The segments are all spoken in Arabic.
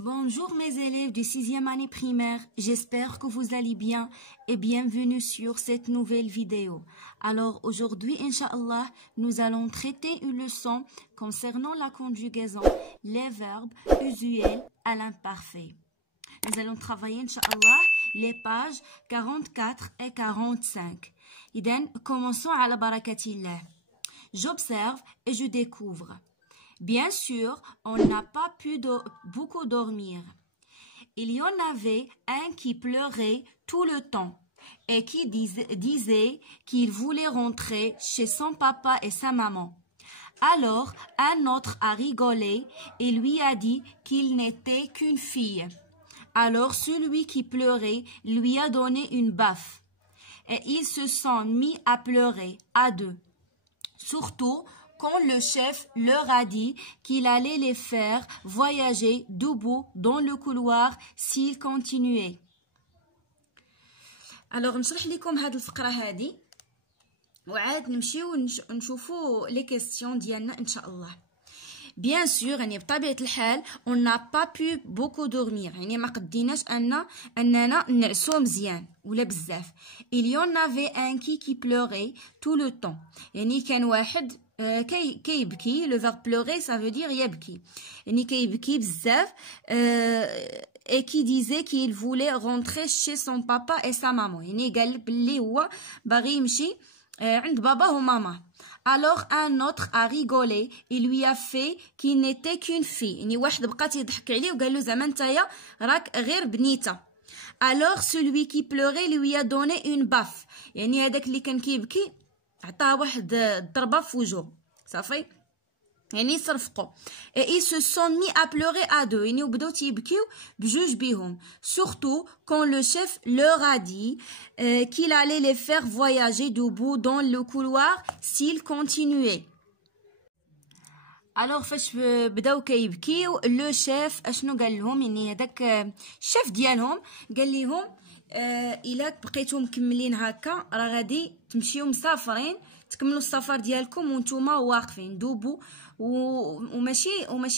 Bonjour mes élèves de 6e année primaire, j'espère que vous allez bien et bienvenue sur cette nouvelle vidéo. Alors aujourd'hui, Inch'Allah, nous allons traiter une leçon concernant la conjugaison, les verbes usuels à l'imparfait. Nous allons travailler, Inch'Allah, les pages 44 et 45. Iden, commençons à la barakatillah. J'observe et je découvre. Bien sûr, on n'a pas pu beaucoup dormir. Il y en avait un qui pleurait tout le temps et qui disait qu'il voulait rentrer chez son papa et sa maman. Alors, un autre a rigolé et lui a dit qu'il n'était qu'une fille. Alors, celui qui pleurait lui a donné une baffe et ils se sont mis à pleurer à deux. Surtout, quand le chef leur a dit qu'il allait les faire voyager debout dans le couloir s'ils continuaient. Alors, نشرح لكم هذه الفقرة هذه وعاد نمشيو نشوفوا les questions ديالنا إن شاء الله. Bien sûr, يعني بطبيعة الحال on n'a pas pu beaucoup dormir. يعني ما قديناش أننا نعسو مزيان ولا بزاف. Il y en avait un qui pleurait tout le temps. يعني كان واحد كيبكي. Le verbe pleurer ça veut dire يبكي. يعني كيبكي بزاف et qui disait qu'il voulait rentrer chez son papa et sa maman. يعني قال بلي هو باغي يمشي عند بابا وماما. Alors un autre a rigolé et lui a fait qu'il n'était qu'une fille. يعني واحد بقى تيضحك عليه وقال له زعما نتايا راك غير بنيته. Alors celui qui pleurait lui a donné une baffe. يعني هذاك اللي كان كيبكي عطاه واحد الضربه في وجهه صافي. يعني صرفقوا et ils se sont mis à pleurer à deux. يعني وبداو تيبكيو بجوج بيهم. Surtout quand le chef leur a dit qu'il allait les faire voyager debout dans le couloir s'ils continuaient. Alors فاش بداو كيبكيو لو شيف اشنو قال لهم؟ يعني هذاك الشيف ديالهم قال لهم الا بقيتو مكملين هكا راه غادي تمشيو مسافرين تكملوا السفر ديالكم وانتوما واقفين دوبو وماشي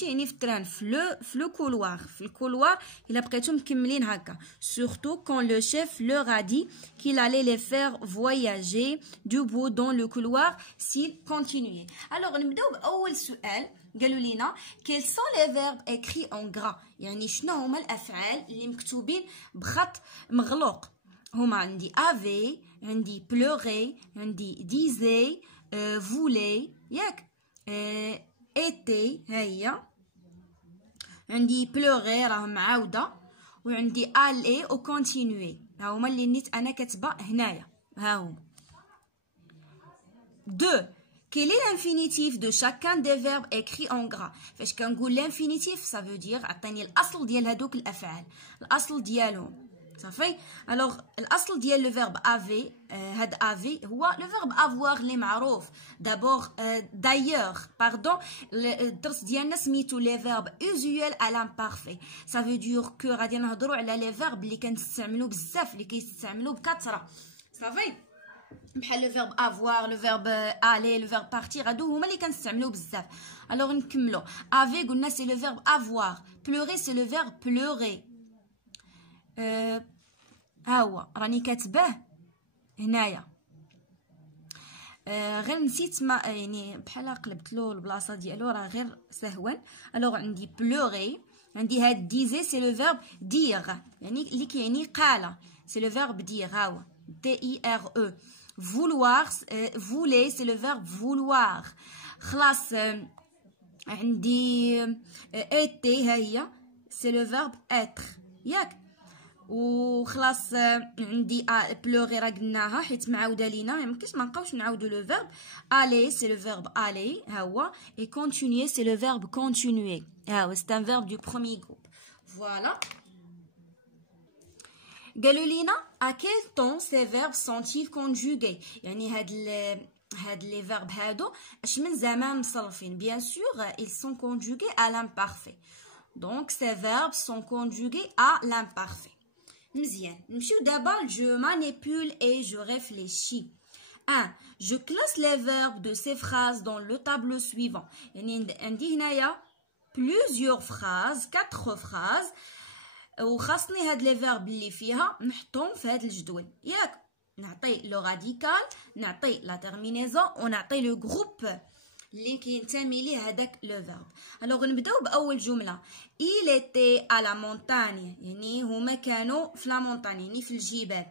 يعني في التران في لو كولوار في الكولوار الا بقيتو مكملين هكا. Surtout quand le chef leur a dit qu'il allait les faire voyager debout dans le couloir s'ils continuaient. Alors نبداو باول سؤال. قالوا لينا quels sont les verbes écrits en gras. يعني شنو هما الافعال اللي مكتوبين بخط مغلوق؟ هما عندي avait، عندي pleurer، عندي disait، voulait ياك، était هي، عندي pleurer راه معاوده، وعندي aller و continuer. ها هما اللي نيت انا كاتبه هنايا ها هما. 2. Quel est l'infinitif de chacun des verbes écrits en gras? فاش كنقول l'infinitif ça veut dire عطيني الاصل ديال هذوك الافعال، الاصل ديالهم صافي. الوغ الاصل ديال لو فيرب افي هاد افي هو لو فيرب افوار اللي معروف. دابور دايوغ باردون الدرس ديالنا سميتو لي فيرب اوزيوال ا لامبارفي. سا فو دير كو غادي نهضروا على لي فيرب اللي كنستعملوا بزاف اللي كيستعملوا بكثره صافي. بحال لو فيرب افوار، لو فيرب الي، لو فيرب بارتي، هادو هما اللي كنستعملوه بزاف. الوغ نكملوا. افي قلنا سي لو فيرب افوار، بلوري سي لو فيرب بلوري. ها هو راني كاتباه هنايا. غير نسيت ما يعني بحال قلبت له البلاصه ديالو راه غير سهوا. الوغ عندي بلوري، عندي هاد ديزي سي لو فيرب دير يعني اللي كيعني قال سي لو فيرب دير. ها هو دي اي ار او. vouloir voulez c'est le verbe vouloir. خلاص عندي était هي c'est le verbe être ياك. وخلاص عندي pleurer راه قلناها حيت معاوده لينا ما يمكنش ما نبقاوش نعاودوا لو فيرب. aller c'est le verbe aller ها هو et continuer c'est le verbe continuer. ها هو c'est un verbe du premier groupe. Voilà. قالوا لينا à quel temps ces verbes sont-ils conjugués؟ يعني هاد les verbes هادو اش من زمان مصرفين؟ bien sûr ils sont conjugués à l'imparfait. donc ces verbes sont conjugués à l'imparfait. مزيان نمشيو دابا je manipule et je réfléchis. 1. Je classe les verbes de ces phrases dans le tableau suivant. يعني عندي هنايا plusieurs phrases 4 phrases وخاصني هاد لي فيرب اللي فيها نحطهم في هاد الجدول ياك نعطي لو راديكال نعطي لا تيرمينيزون ونعطي لو جروب اللي كينتمي ليه هذاك لو فيرب. الوغ نبداو باول جمله il était à la montagne يعني هما كانوا في لا مونطاني يعني في الجبال.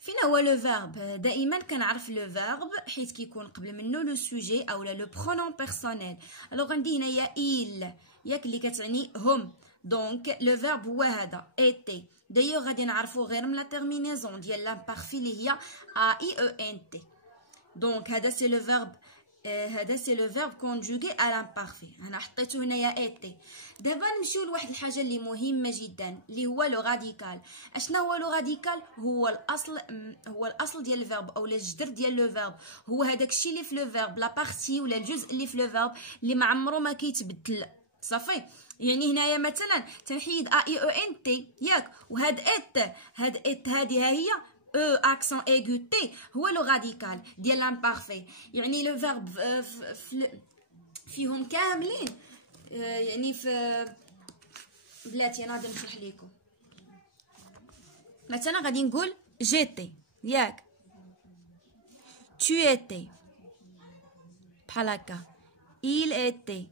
فين هو لو فيرب؟ دائما كنعرف لو فيرب حيت كيكون قبل منه لو سوجي اولا لو برونون بيرسونيل. الوغ عندي هنايا il ياك اللي كتعني هم دونك لو فيرب هو هذا était. دايوغ غادي نعرفو غير من لا تيرمينيزون ديال لامبارفي اللي هي ا اي او ان تي. دونك هذا سي لو فيرب هذا سي لو فيرب كونجوغي ا لامبارفي انا حطيتو هنايا ايتي. دابا نمشيو لواحد الحاجه اللي مهمه جدا اللي هو لو راديكال. اشنا هو لو راديكال؟ هو الاصل ديال الفيرب اولا الجذر ديال لو فيرب. هو هذاك الشيء اللي في لو فيرب لا بارتي ولا الجزء اللي في لو فيرب اللي ما عمره ما كيتبدل صافي. يعني هنايا مثلا تنحيد ا اي او ان تي ياك وهاد ات هادي ها هي او اكسون ايغو تي هو لو راديكال ديال لامبارفي. يعني لو فيرب فيهم كاملين يعني في بلاتي انا غادي نشرح لكم. مثلا غادي نقول جيتي ياك tu étais بحال هكا il était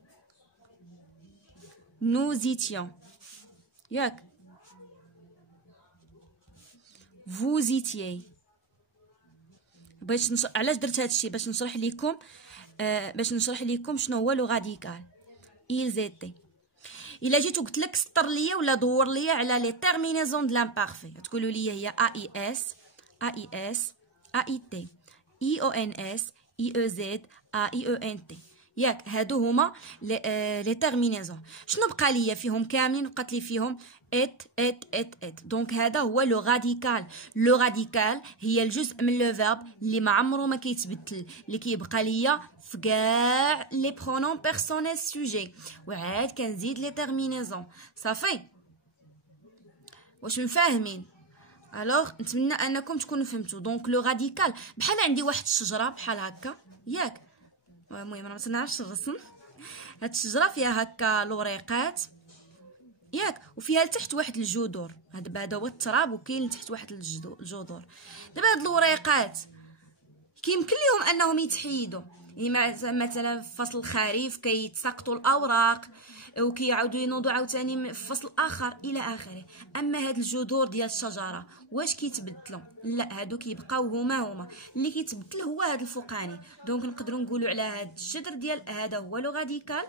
nous étions ياك vous étiez. علاش درت هادشي؟ باش نشرح لكم شنو هو لو راديكال. ils étaient. الا جيت وقلت لك سطر ليا ولا دور ليا على لي تيرمينيزون د لامبارفي تقولوا لي هي ا اي اس ا اي اس ا اي تي اي او ان اس اي او زد ا اي او ان تي ياك هادو هما لي تيرمينيزون. شنو بقى ليا فيهم كاملين؟ بقات لي فيهم ات. دونك هذا هو لو راديكال. لو راديكال هي الجزء من لو فيرب اللي ما عمره ما كيتبدل اللي كيبقى ليا في كاع لي برونون بيرسونيل سوجي وعاد كنزيد لي تيرمينيزون صافي. واش مفاهمين؟ الوغ نتمنى انكم تكونوا فهمتوا. دونك لو راديكال بحال عندي واحد الشجره بحال هكا ياك المهم انا ما تنعرفش الرسم. هاد الشجره فيها هكا الوريقات ياك وفيها لتحت واحد الجذور. هذا هو التراب وكاين لتحت واحد الجذور. دابا هاد الوريقات كيمكن لهم انهم يتحيدوا يعني مثلا في فصل الخريف كيتساقطوا الاوراق وكيعاودوا ينوضوا عاوتاني في فصل اخر الى اخره. اما هاد الجذور ديال الشجره واش كيتبدلوا؟ لا هادو كيبقاو هما اللي كيتبدل هو هاد الفوقاني. دونك نقدروا نقولوا على هاد الجذر ديال هذا هو لو راديكال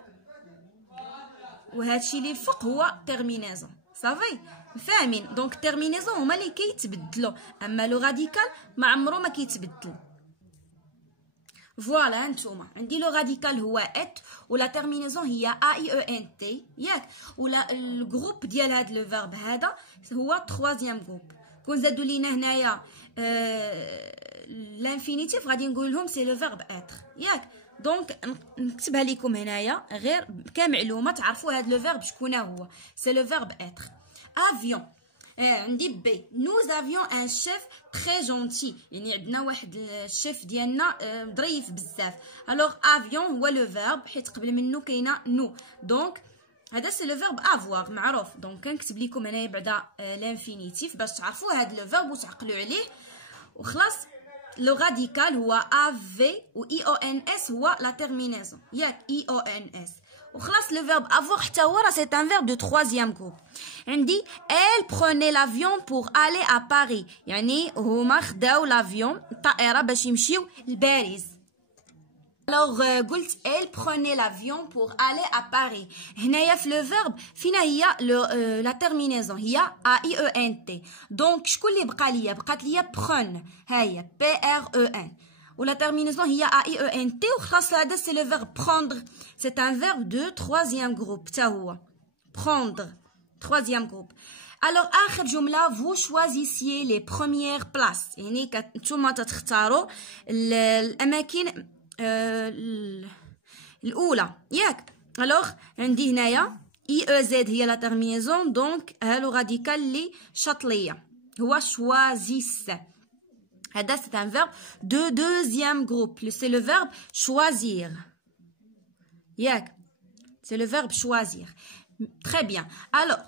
وهادشي اللي الفوق هو تيرمينيزون صافي فاهمين. دونك تيرمينيزون هما اللي كيتبدلوا اما لو راديكال ما عمره ما كيتبدل. فوالا نتوما عندي لو راديكال هو ات ولا تيرمينيزون هي ا اي او ان تي ياك ولا الجروب ديال هاد لو فيرب هذا هو تروازيام جروب. كون زادوا لينا هنايا لانفينيتيف غادي نقول لهم سي لو فيرب اتر ياك. دونك نكتبها لكم هنايا غير كمعلومه تعرفوا هاد لو فيرب شكون هو. سي لو فيرب اتر. افيون عندي بي نوز افيون ان شيف تري جونتي يعني عندنا واحد الشيف ديالنا ظريف بزاف. الوغ افيون هو لو فيرب حيت قبل منه كاينه نو. دونك هذا سي لو فيرب افوار معروف. دونك كنكتب لكم هنايا بعدا لانفينيتيف باش تعرفوا هاد لو فيرب وتعقلوا عليه وخلاص. لو راديكال هو افي و اي او ان اس هو لا تيرمينيزون ياك اي او ان اس وخلاص. لو فيرب افوار حتى هو راه سي ان فيرب دو تروازيام جروب. عندي elle prenait l'avion pour aller à Paris يعني هما خداو لافيون الطائره باش يمشيو لباريس. الوغ قلت elle prenait l'avion pour aller à Paris. هنايا في لو فيرب فينا هي لا تيرمينيزون هي ا اي او ان تي. دونك شكون اللي بقى ليا؟ بقات ليا برون ها هي بي ار او ان ولا تيرمينيزون هي ا اي او ان تي وخلاص. هذا سي لو فيرب prendre سي ان فيرب دو تروازيام جروب حتى هو prendre troisième groupe. Alors اخر جمله vous choisissiez les premières places يعني نتوما تختاروا الاماكن الاولى ياك. الوغ عندي هنايا اي او زد هي لا تيرمينيزون دونك ها لو راديكال لي شاطليه هو choisisse. هذا c'est un verbe de deuxième groupe. c'est le verbe choisir ياك C'est le verbe choisir. Très bien. Alors,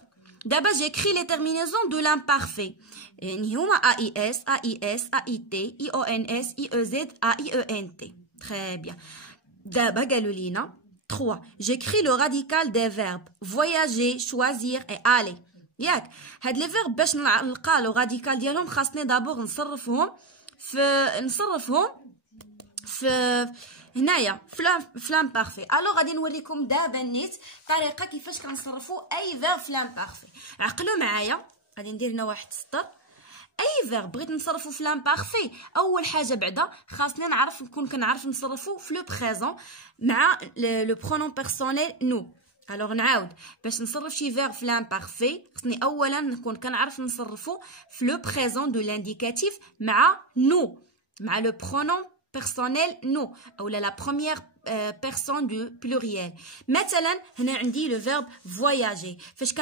d'abord, j'écris les terminaisons de l'imparfait. AIS, AIS, AIT, IONS, IEZ, AIENT. Très bien. D'abord, Galolina. 3. J'écris le radical des verbes voyager, choisir et aller. ياك هاد لي فيرب باش نلقى لو راديكال ديالهم خاصني دابور نصرفهم في هنايا في لامبارفي. الو غادي نوريكم دابا نيت طريقه كيفاش كنصرفوا اي فيرب في لامبارفي. عقلوا معايا، غادي ندير هنا واحد السطر. اي فيرب بغيت نصرفو في لامبارفي، اول حاجه بعدا خاصني نكون كنعرف نصرفو في لو بريزون مع لو برونون بيرسونيل نو. الوغ نعاود، باش نصرف شي فيرب في لامبارفي خصني اولا نكون كنعرف نصرفو في لو بريزون دو لانديكاتيف مع نو، مع لو برونون بيرسونيل نو اولا لا بروميير بيرسون دو بلوريال. مثلا هنا عندي لو فيرب فواياجي، فاش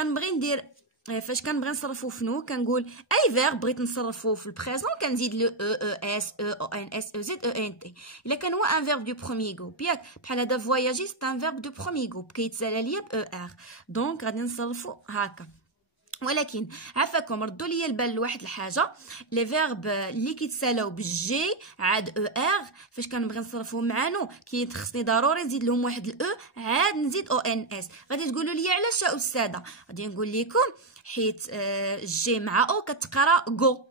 كنبغي نصرفو في نو كنقول اي فيرب بغيت نصرفو في البريزون كنزيد لو اس او ان اس او زد او ان تي. الا كان هو ان فيرب دو بروميي غوب ياك بحال هذا فواياجي سي ان فيرب دو بروميي غوب كيتسالى ليا ب او ار، دونك غادي نصرفو هكا. ولكن عفاكم ردوا لي البال لواحد الحاجه، لي فيرب اللي كيتسالاو بالجي عاد او ار فاش كنبغي نصرفهم مع نو خصني ضروري نزيد لهم واحد الاو عاد نزيد او ان اس. غادي تقولوا لي علاش يا استاذه؟ غادي نقول لكم حيت جي مع او كتقرا غو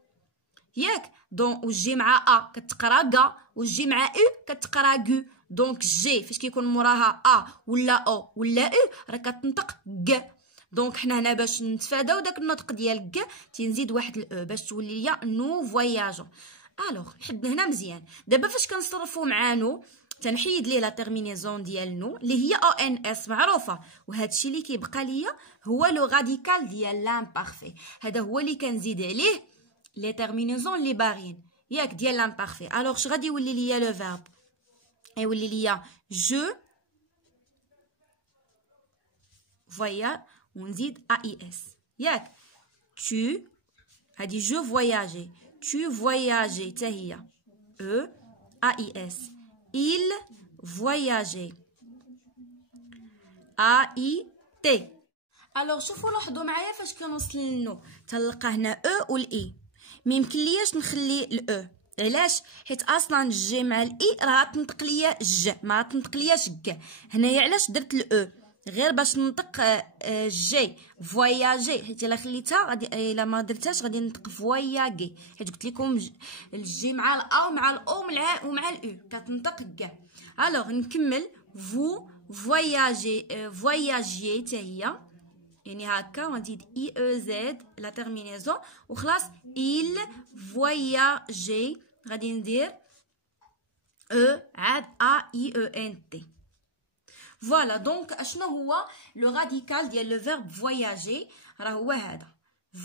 ياك، دونك والجي مع ا كتقرا غا، والجي مع او كتقرا غو. دونك جي فاش كيكون موراها ا ولا او ولا او راه كتنطق غ. دونك حنا هنا باش نتفاداو داك النطق ديال غ تنزيد واحد الاو باش تولي ليا نو فواياجون. الوغ لحد هنا مزيان. دابا فاش كنصرفو مع نو تنحيد ليه لا تيرمينيزون ديال نو اللي هي او ان اس معروفه، وهادشي اللي كيبقى ليا هو لو راديكال ديال لامبارفي. هذا هو اللي كنزيد عليه لي تيرمينيزون اللي باغيين ياك ديال لامبارفي. الوغ اش غادي يولي ليا لو فيرب؟ يولي ليا جو فوايا ونزيد AIS ياك. tu هادي جو فواياجي، tu فواياجي حتى هي E AIS. il voyageait AIT. الوغ شوفوا لاحظوا معايا فاش كنوصل للنو تنلقى هنا او والاي، ميمكن لياش نخلي الاو. علاش؟ حيت اصلا جي مع الاي راه تنطق ليا ج ما تنطق لياش ك. هنايا علاش درت الاو؟ غير باش ننطق جي فواياجي، حيت الا خليتها غادي الا ما درتهاش غادي ننطق فواياغي، حيت قلت لكم الجي مع الا ومع الاو ومع الاو كتنطق كاع. الوغ نكمل فو فواياجي فواياجي حتى هي يعني هكا، ونزيد اي او زد لا تيرمينيزون وخلاص. il voyageait غادي ندير او عاد ا اي او ان تي. فوالا دونك اشنو هو لو راديكال ديال لو فيرب فواياجي؟ راه هو هذا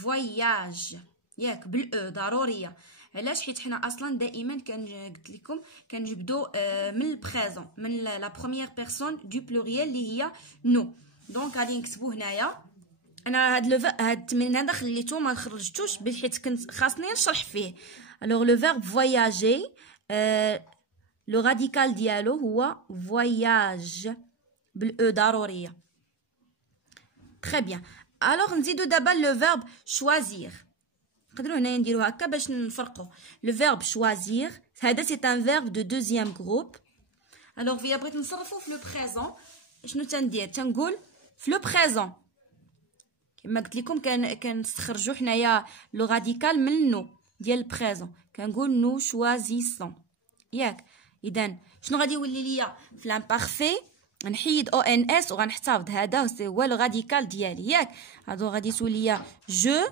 فواياج ياك بالاو ضروريه. علاش؟ حيت حنا اصلا دائما قلت لكم كنجبدو من البريزون من لا بروميير بيرسون دو بلوريال اللي هي نو. دونك غادي نكتبو هنايا. انا هاد التمرين هذا خليته ما خرجتوش حيت كنت خاصني نشرح فيه. الوغ لو فيرب فواياجي لو راديكال ديالو هو فواياج بالاو ضروريه. تري بيان. الوغ نزيدو دابا لو فيرب شوازير. نقدروا هنايا نديرو هكا باش نفرقوا. لو فيرب شوازير هذا سي ان فيرب دو دوزيام جروب. الوغ فيا بغيت نصرفو في لو بريزون شنو تندير؟ تنقول في لو بريزون كما قلت لكم كنستخرجوا حنايا لو راديكال من نو ديال البريزون كنقول نو شوازيسون ياك. اذا شنو غادي يولي ليا في لامبارفي؟ نحيد او ان اس وغنحتفظ هذا هو لو راديكال ديالي ياك. هادو غادي تولي ليا جو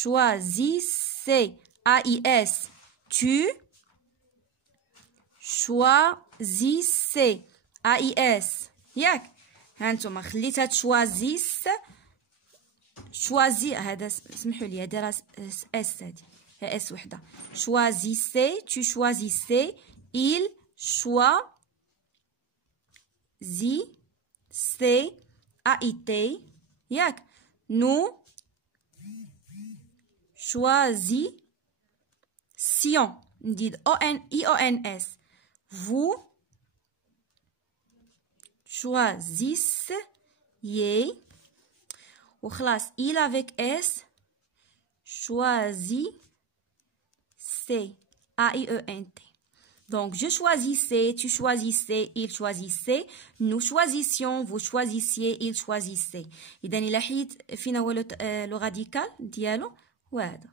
choisissais AIS tu choisissais AIS ياك. هانتوما خليت هاد شوازيس شوازي هذا سمحوا لي هذا راه اس هادي اس وحده. choisissais tu choisissais il choisissait AIT ياك. nous choisissions ندير او ان اي او ان اس. vous choisissez. وخلاص il avec S. Choisissez. A-I-E-N-T. Donc, je choisissais, tu choisissais, il choisissait, nous choisissions, vous choisissiez, il choisissait. إذا إلا حيت فينا هو لو راديكال ديالو وهذا.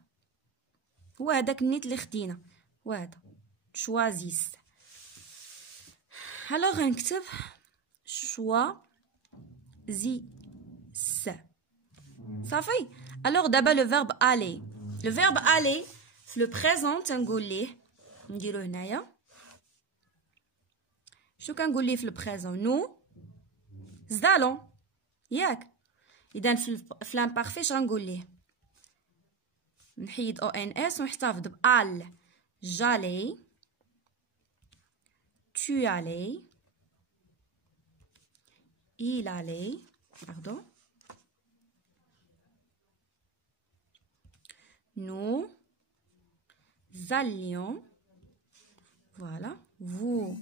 هو هذاك النيت اللي خدينا. وهذا. choisisse. Alors غنكتب choisisse. صافي. Alors d'abord le verbe aller. Le verbe aller في le présent تنقول ليه نديرو هنايا. شنو كنقول ليه في البريزون؟ نو زالون ياك. اذا في لامبارفي اش غنقول ليه؟ نحيد او ان اس ونحتفظ بال. جالي، tu allais، il allait، pardon، nous allions، voilà، vous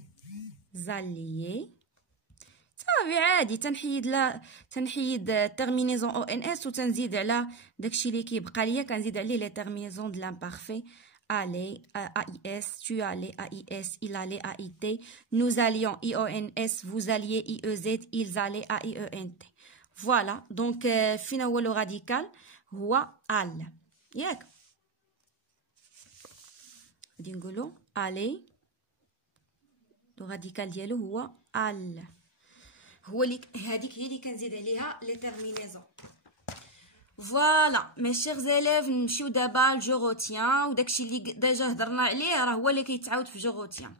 alliez. صافي عادي. تنحيد تيرمينيزون او ان اس وتنزيد على داكشي اللي كيبقى ليا كنزيد عليه لي تيرمينيزون د لامبارفي. aller AIS, tu allais AIS, il allait AIT, nous allions IONS, vous alliez IEZ, ils allaient AIENT. Voilà, donc فين هو لو راديكال؟ هو al. ياك غادي نقولوا aller. لو راديكال ديالو هو al. هو اللي هذيك هي اللي كنزيد عليها لي تيرمينيزون. فوالا مي شيرز élèves نمشيو دابا جو روتيان وداكشي اللي ديجا هضرنا عليه راه هو اللي كيتعاود في جو روتيان.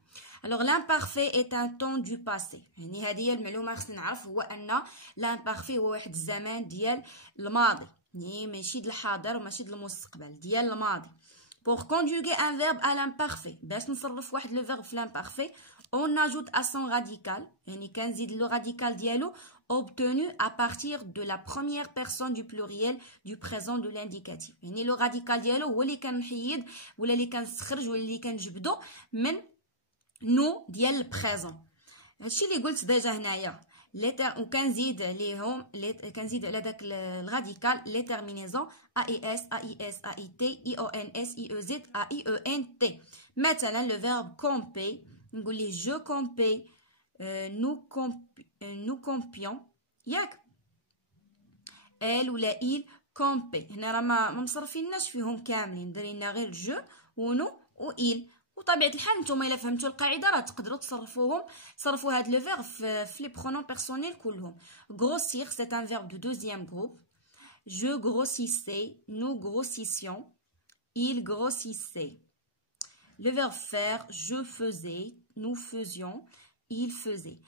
alors l'imparfait est un temps du passé. يعني هذه هي المعلومه خصنا نعرف، هو ان l'imparfait هو واحد الزمان ديال الماضي، يعني ماشي ديال الحاضر وماشي ديال المستقبل، ديال الماضي. pour conjuguer un verbe à l'imparfait باش نصرف واحد لو verbe في l'imparfait on ajoute à son radical. يعني كنزيد لو راديكال ديالو obtenu à partir de la première personne du pluriel du présent de l'indicatif. يعني لو راديكال ديالو هو اللي كنحيد ولا اللي كنستخرج ولا اللي كنجبدو من نو ديال البريزون. هادشي اللي قلت ديجا هنايا وكنزيد عليهم كنزيد على داك الراديكال لي تيرمينيزون AIS AIS AIT IONS IEZ AIENT. مثلا لو فيرب كومبي نقول ليه جو كومبي، nous compions ياك. elle ولا il كومبي. هنا راه ما مصرفيناش فيهم كاملين، دايرين غير جو ونو و il. وطبيعه الحال نتوما الا فهمتوا القاعده راه تقدروا تصرفوا هاد لو فيرب في لي برونون بيرسونيل كلهم. grossir c'est un verbe de deuxième groupe. je grossissais, nous grossissions, il grossissait. le verbe faire je faisais, nous faisions, il faisait.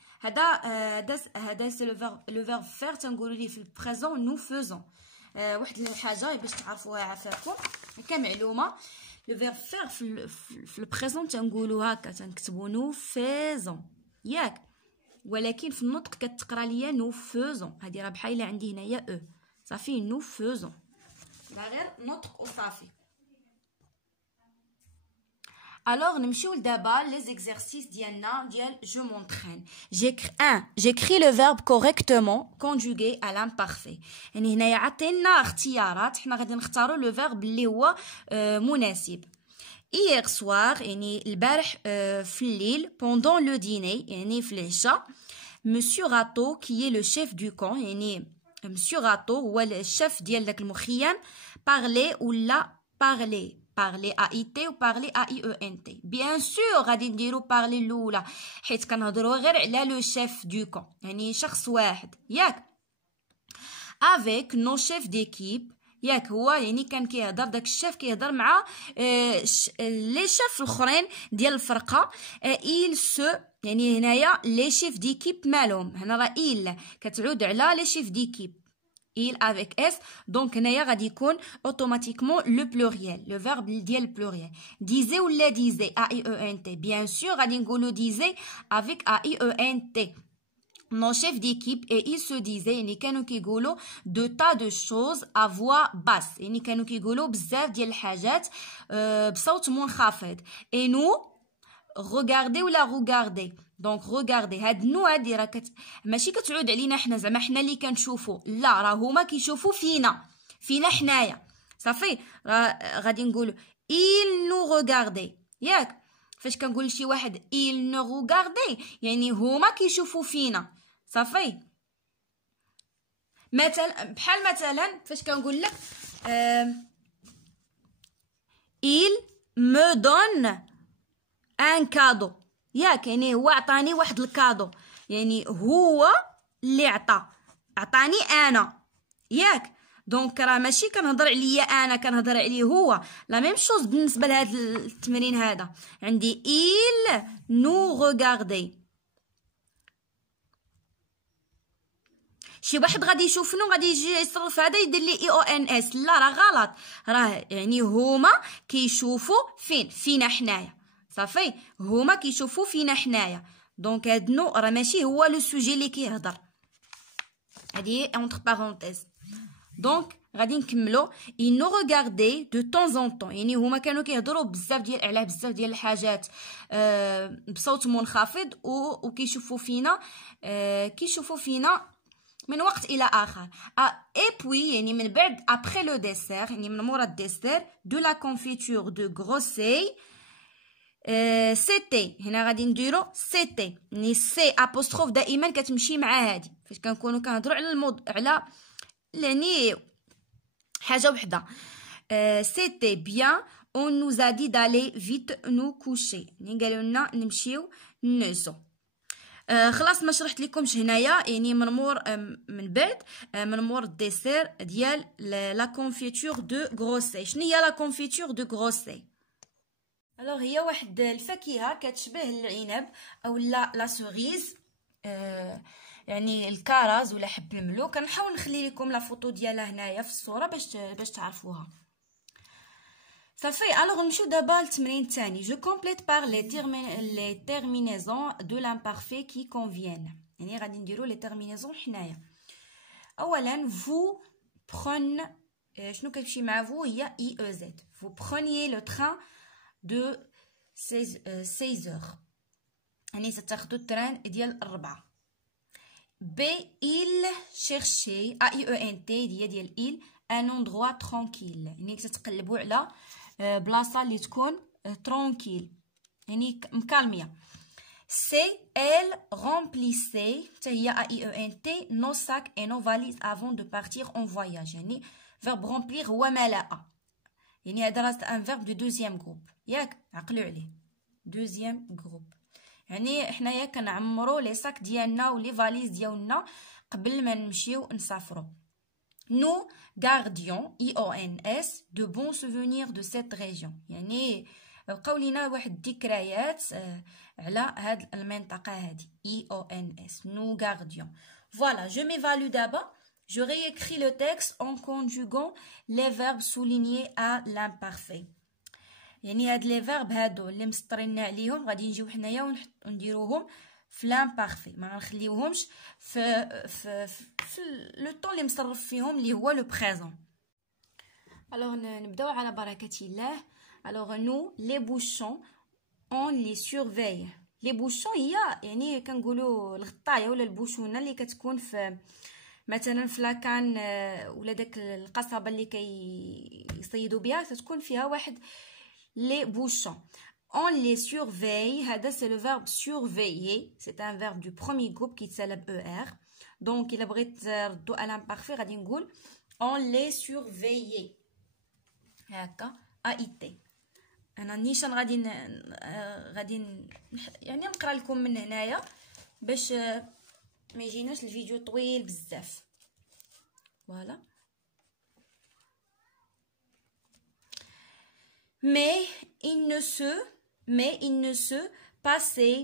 هذا سي لو فيرب فير تنقولوا ليه في البريزون نو فوزون. واحد الحاجه باش تعرفوها عافاكم كمعلومه، لو فيرب فير في البريزون تنقولوا هكا تنكتبوا نو فيزون ياك، ولكن في النطق كتقرا ليا نو فوزون. هذه راه بحال عندي هنايا او صافي نو فوزون، لا غير نطق وصافي. Alors, نمشيو دابا les exercices ديالنا ديال je m'entraîne. J'écris le verbe correctement conjugué à l'imparfait. يعني هنايا عطينا اختيارات، حنا غادي نختاروا لو verbe اللي هو مناسب. hier soir يعني البارح في الليل pendant le dîner يعني في العشاء monsieur Rato qui est le chef du camp يعني monsieur Rato هو الشيف ديال داك المخيم parler ولا parler AIT ou parler AIENT. Bien sûr غادي نديرو parler الاولى حيت كنهضروا غير على لو شيف دو كون يعني شخص واحد ياك. avec nos chefs d'équipe ياك هو يعني كان كيهضر داك الشيف كيهضر مع لي شيف الاخرين ديال الفرقه. il se يعني هنايا لي شيف ديكيب مالهم، هنا راه il كتعود على لي شيف ديكيب il avec s donc هنايا غادي يكون automatiquement le pluriel le verbe ديال البلوريال. disait ولا disait AIENT bien sûr غادي نقولوا disait avec AIENT. nos chefs d'équipe et ils se disaient يعني كانوا كيقولوا de tas de choses à voix basse يعني كانوا كيقولوا بزاف ديال الحاجات بصوت منخفض. et nous regarder ولا regarder دونك غوغاردي هاد النوع هادي راه ماشي كتعود علينا حنا زعما حنا اللي كنشوفو، لا راه هما كيشوفو فينا حنايا صافي. راه غادي نقولو il nous regardait ياك. فاش كنقول لشي واحد il nous regardait يعني هما كيشوفو فينا صافي. مثلا بحال مثلا فاش كنقول لك il me donne un cadeau ياك، يعني هو عطاني واحد الكادو، يعني هو اللي عطاني انا ياك. دونك راه ماشي كنهضر عليا انا، كنهضر عليه هو. لا ميم شوز بالنسبه لهذا التمرين هذا، عندي il nous regardait. شي واحد غادي يشوفني غادي يجي يصرف هذا يدير لي اي او ان اس، لا راه غلط، راه يعني هما كيشوفوا فينا حنايا صافي، هما كيشوفوا فينا حنايا. دونك هاد نو راه ماشي هو لو سوجي اللي كيهضر، هادي اونتر بارونتيز. دونك غادي نكملو il nous regardait de temps en temps، يعني هما كانوا كيهضروا بزاف ديال على بزاف ديال الحاجات بصوت منخفض وكيشوفوا فينا من وقت الى اخر. اي بوي يعني من بعد ابري لو ديسير، يعني من مورا الديسير دو لا كونفيتور دو غروسي. سيتي هنا غادي نديرو سيتي، يعني سي ابوستروف دائما كتمشي مع هادي فاش كنكونوا كنهضروا على على يعني حاجه وحده. سيتي بيان on nous a dit d'aller vite nous coucher، يعني قالوا لنا نمشيو ننعسو. خلاص ما شرحت لكمش هنايا، يعني من بعد من مور الديسير ديال لا كونفيتور دو غروسي. شنو هي لا كونفيتور دو غروسي؟ الوغ هي واحد الفاكهه كتشبه العنب او لا سوريز، يعني الكرز ولا حب الملو. كنحاول نخلي لكم لا فوتو ديالها هنايا في الصوره باش تعرفوها صافي. الوغ نمشيو دابا للتمرين الثاني. جو كومبليت بار لي تيرمينيزون دو لامبارفي كي كونفيان، يعني غادي نديرو لي تيرمينيزون حنايا. اولا فو برون، شنو كتمشي مع فو؟ هي اي او زد. فو برونيي لو تران دو 16 يعني ستاخدو التران ديال 4. بي il cherchait a i e n t هي ديال il un endroit tranquille، يعني كتقلبوا على بلاصه اللي تكون ترونكيل يعني مكالميه. سي elle remplissait حتى هي a i e n t nos sacs et nos valises avant de partir en voyage، يعني verbe remplir هو ملأ، يعني هذا راه ان فيرب دو دوزيام جروب ياك، عقلوا عليه دوزيام جروب. يعني حنايا كنعمروا لي صاك ديالنا ولي فاليز ديالنا قبل ما نمشيو نسافروا. nous gardions IONS de bons souvenirs de cette région، يعني بقاو لينا واحد الذكريات على هاد المنطقه هادي IONS. nous gardions. voilà, je m'évalue d'abord. Je réécris le texte en conjuguant les verbes soulignés à l'imparfait، يعني هاد لي فيرب هادو اللي مسطرين عليهم غادي نجيو حنايا ونديروهم في لامبارفي، ما غنخليوهمش في لو طون اللي مصرف فيهم اللي هو لو بريزون. الوغ نبداو على بركه الله. الوغ نو لي بوشون اون لي سورفي. لي بوشون هي يعني كنقولوا الغطايه ولا البوشونه اللي كتكون في مثلا في لاكان ولا داك القصبه اللي كيصيدوا بها، تكون فيها واحد les bouchons. On les surveille. هذا c'est le verbe surveiller. C'est un verbe du premier groupe qui يتسالى ER. Donc إلا بغيت ردو à l'imparfait غادي نقول on les surveillait هكا AIT. أنا نيشان غادي يعني نقرا لكم من هنايا باش ما يجيناش الفيديو طويل بزاف. فوالا. Mais il ne se passait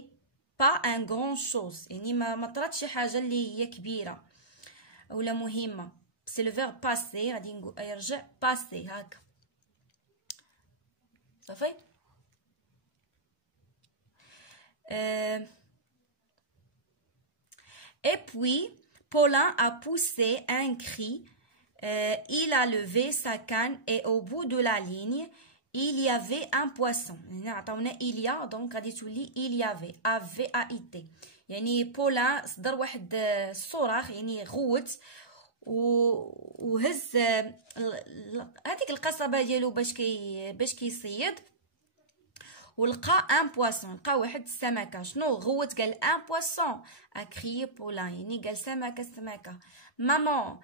pas un grand chose، يعني ما طرات شي حاجه اللي هي كبيره اولا مهمه. سي لو فيرب باسي، غادي نقول يرجع باسي هكا صافي. Et puis Paulin a poussé un cri. Il a levé sa canne et au bout de la ligne il y avait un poisson. هنا عطاونا il y a دونك غادي تولي il y avait AVAIT. يعني بولان صدر واحد الصراخ، يعني غوت وهز هذيك القصبه ديالو باش كيصيد، ولقى ان بواسون، لقى واحد السمكه. شنو غوت؟ قال ان بواسون اكري بولان، يعني قال سمكه. مامون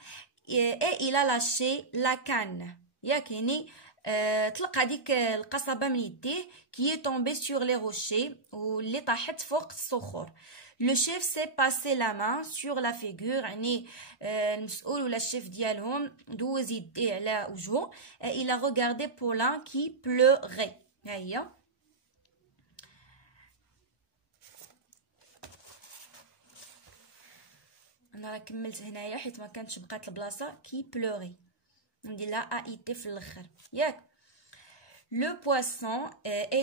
اي لا لاشي لا كان، ياك يعني طلق هذيك القصبه من يديه، كي طومبي سور لي روشي، واللي طاحت فوق الصخور. لو شيف سي باسي لا مان سور لا فيغور، يعني المسؤول ولا الشيف ديالهم دوز يديه على وجهه. الى ريغاردي بولان كي بلوغي. ها هي انا راه كملت هنايا حيت ما كانتش بقات البلاصه. كي بلوغي ندير لها ايتي في الاخر، ياك. Le poisson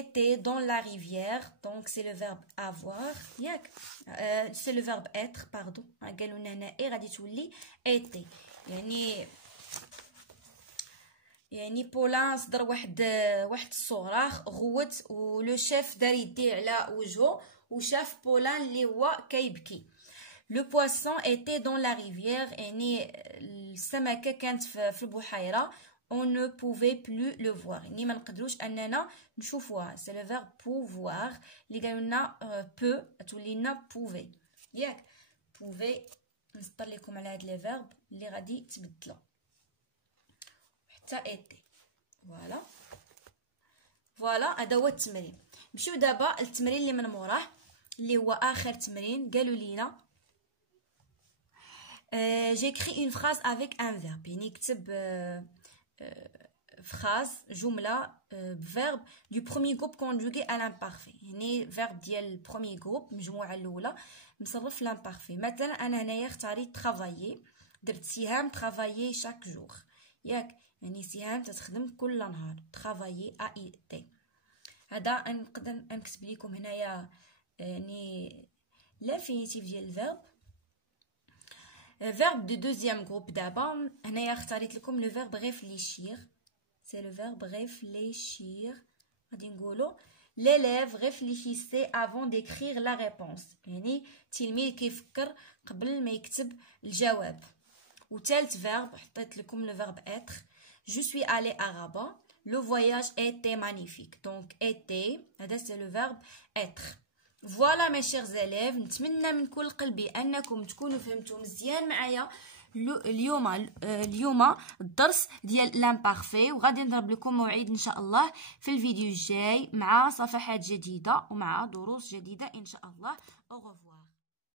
était dans la rivière, donc c'est le verbe avoir, ياك. c'est le verbe être, pardon. قالوا لنا هنا اي غادي تولي était، يعني بولان صدر واحد الصراخ، غوت، ولو شيف دار يديه على وجهه وشاف بولان اللي هو كيبكي. لو بواسون ايتي دون لا ريفيير، يعني السمكه كانت في البحيره. on ne pouvait plus le voir، يعني ما نقدروش اننا نشوفوها. سي لو فيرب pouvoir اللي قالوا لنا بو تولي لنا بوفي، ياك. بوفي نسطر لكم على هاد لي فيرب اللي غادي تبدلوا حتى ايتي. فوالا هذا هو التمرين. نمشيو دابا التمرين اللي من موراه اللي هو اخر تمرين. قالوا لينا j'écris une phrase avec un verbe، يعني كتب phrase جمله بفيرب du premier groupe conjugué à l'imparfait، يعني فيرب ديال البروميي جروب المجموعه الاولى مصرف لامبارفي. مثلا انا هنايا اختاريت ترافايي، درت سهام ترافايي شاك جور، ياك، يعني سهام تتخدم كل نهار. ترافايي اي تي. هذا نقدر نكتب لكم هنايا يعني لافينيتيف ديال الفيرب. فيرب دو دوزيام جروب دابا هنايا اختاريت لكم لو فيرب réfléchir، سي لو فيرب réfléchir. غادي نقولوا l'élève réfléchissait avant d'écrire la réponse، يعني التلميذ كيفكر قبل ما يكتب الجواب. وثالث فيرب حطيت لكم لو فيرب être. je suis allé à Rabat، le voyage était magnifique. donc était هذا سي لو فيرب être. فوالا مي شيرز élèves، نتمنى من كل قلبي انكم تكونوا فهمتوا مزيان معايا اليوم الدرس ديال لامبارفي، وغادي نضرب لكم موعد ان شاء الله في الفيديو الجاي مع صفحات جديده ومع دروس جديده ان شاء الله. au revoir.